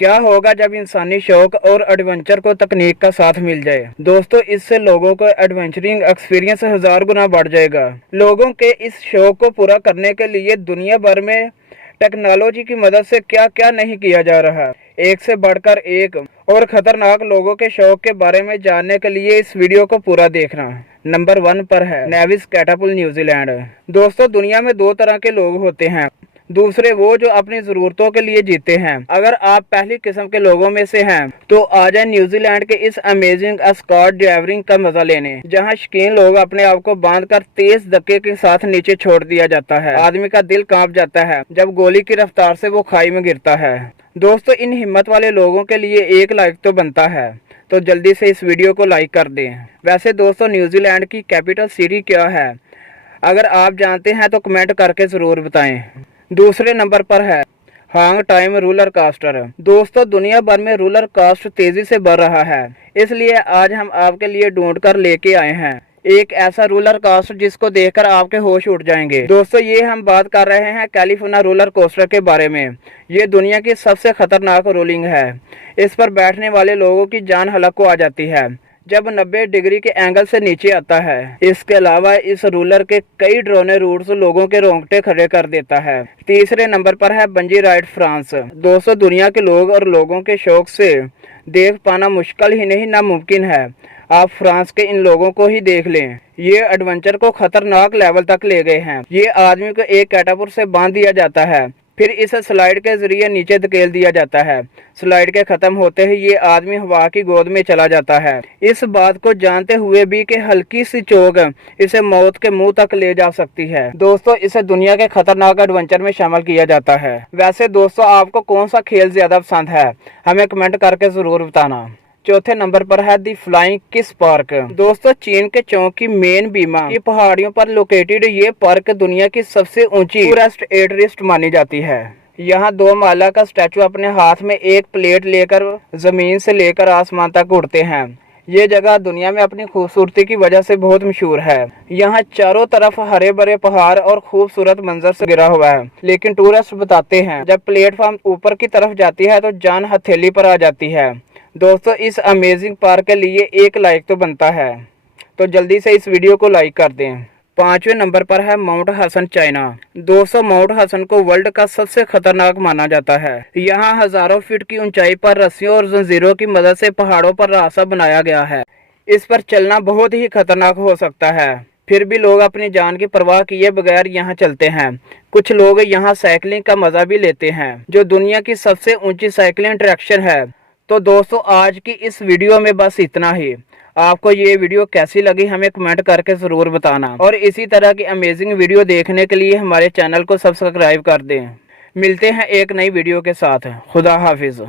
क्या होगा जब इंसानी शौक और एडवेंचर को तकनीक का साथ मिल जाए। दोस्तों, इससे लोगों को एडवेंचरिंग एक्सपीरियंस 1000 गुना बढ़ जाएगा। लोगों के इस शौक को पूरा करने के लिए दुनिया भर में टेक्नोलॉजी की मदद से क्या क्या नहीं किया जा रहा है। एक से बढ़कर एक और खतरनाक लोगों के शौक के बारे में जानने के लिए इस वीडियो को पूरा देखना। नंबर 1 पर है नेविस कैटापुल न्यूजीलैंड। दोस्तों, दुनिया में 2 तरह के लोग होते हैं। दूसरे वो जो अपनी जरूरतों के लिए जीते हैं। अगर आप पहली किस्म के लोगों में से हैं तो आ जाए न्यूजीलैंड के इस अमेजिंग स्कॉट डाइविंग का मजा लेने, जहां शौकीन लोग अपने आप को बांधकर तेज धक्के के साथ नीचे छोड़ दिया जाता है। आदमी का दिल कांप जाता है जब गोली की रफ्तार से वो खाई में गिरता है। दोस्तों, इन हिम्मत वाले लोगों के लिए एक लाइक तो बनता है, तो जल्दी से इस वीडियो को लाइक कर दें। वैसे दोस्तों, न्यूजीलैंड की कैपिटल सिटी क्या है? अगर आप जानते हैं तो कमेंट करके जरूर बताएं। दूसरे नंबर पर है हांग टाइम रोलर कास्टर। दोस्तों, दुनिया भर में रोलर कास्ट तेजी से बढ़ रहा है, इसलिए आज हम आपके लिए ढूंढ कर लेके आए हैं एक ऐसा रोलर कास्टर जिसको देखकर आपके होश उड़ जाएंगे। दोस्तों, ये हम बात कर रहे हैं कैलिफोर्निया रोलर कोस्टर के बारे में। ये दुनिया की सबसे खतरनाक रोलिंग है। इस पर बैठने वाले लोगों की जान हलक को आ जाती है जब 90 डिग्री के एंगल से नीचे आता है। इसके अलावा इस रूलर के कई ड्रोने रूट्स लोगों के रोंगटे खड़े कर देता है। तीसरे नंबर पर है बंजी राइड फ्रांस। दोस्तों, दुनिया के लोग और लोगों के शौक से देख पाना मुश्किल ही नहीं नामुमकिन है। आप फ्रांस के इन लोगों को ही देख लें, ये एडवेंचर को खतरनाक लेवल तक ले गए हैं। ये आदमी को एक कैटापुल से बांध दिया जाता है, फिर इसे स्लाइड के जरिए नीचे धकेल दिया जाता है। स्लाइड के खत्म होते ही ये आदमी हवा की गोद में चला जाता है, इस बात को जानते हुए भी कि हल्की सी चोट इसे मौत के मुंह तक ले जा सकती है। दोस्तों, इसे दुनिया के खतरनाक एडवेंचर में शामिल किया जाता है। वैसे दोस्तों, आपको कौन सा खेल ज्यादा पसंद है, हमें कमेंट करके जरूर बताना। चौथे नंबर पर है दी फ्लाइंग किस पार्क। दोस्तों, चीन के चौकी मेन बीमा की पहाड़ियों पर लोकेटेड ये पार्क दुनिया की सबसे ऊंची टूरिस्ट एटरेस्ट मानी जाती है। यहाँ 2 माला का स्टैचू अपने हाथ में एक प्लेट लेकर जमीन से लेकर आसमान तक उड़ते हैं। ये जगह दुनिया में अपनी खूबसूरती की वजह से बहुत मशहूर है। यहाँ चारों तरफ हरे भरे पहाड़ और खूबसूरत मंजर से घिरा हुआ है, लेकिन टूरिस्ट बताते हैं जब प्लेटफॉर्म ऊपर की तरफ जाती है तो जान हथेली पर आ जाती है। दोस्तों, इस अमेजिंग पार्क के लिए एक लाइक तो बनता है, तो जल्दी से इस वीडियो को लाइक कर दें। 5वें नंबर पर है माउंट हसन चाइना। दोस्तों, माउंट हसन को वर्ल्ड का सबसे खतरनाक माना जाता है। यहाँ हजारों फीट की ऊंचाई पर रस्सियों और जंजीरों की मदद से पहाड़ों पर रास्ता बनाया गया है। इस पर चलना बहुत ही खतरनाक हो सकता है, फिर भी लोग अपनी जान की परवाह किए बगैर यहाँ चलते हैं। कुछ लोग यहाँ साइकिलिंग का मजा भी लेते हैं, जो दुनिया की सबसे ऊंची साइकिलिंग अट्रैक्शन है। तो दोस्तों, आज की इस वीडियो में बस इतना ही। आपको ये वीडियो कैसी लगी हमें कमेंट करके जरूर बताना, और इसी तरह की अमेजिंग वीडियो देखने के लिए हमारे चैनल को सब्सक्राइब कर दें। मिलते हैं एक नई वीडियो के साथ। खुदा हाफिज।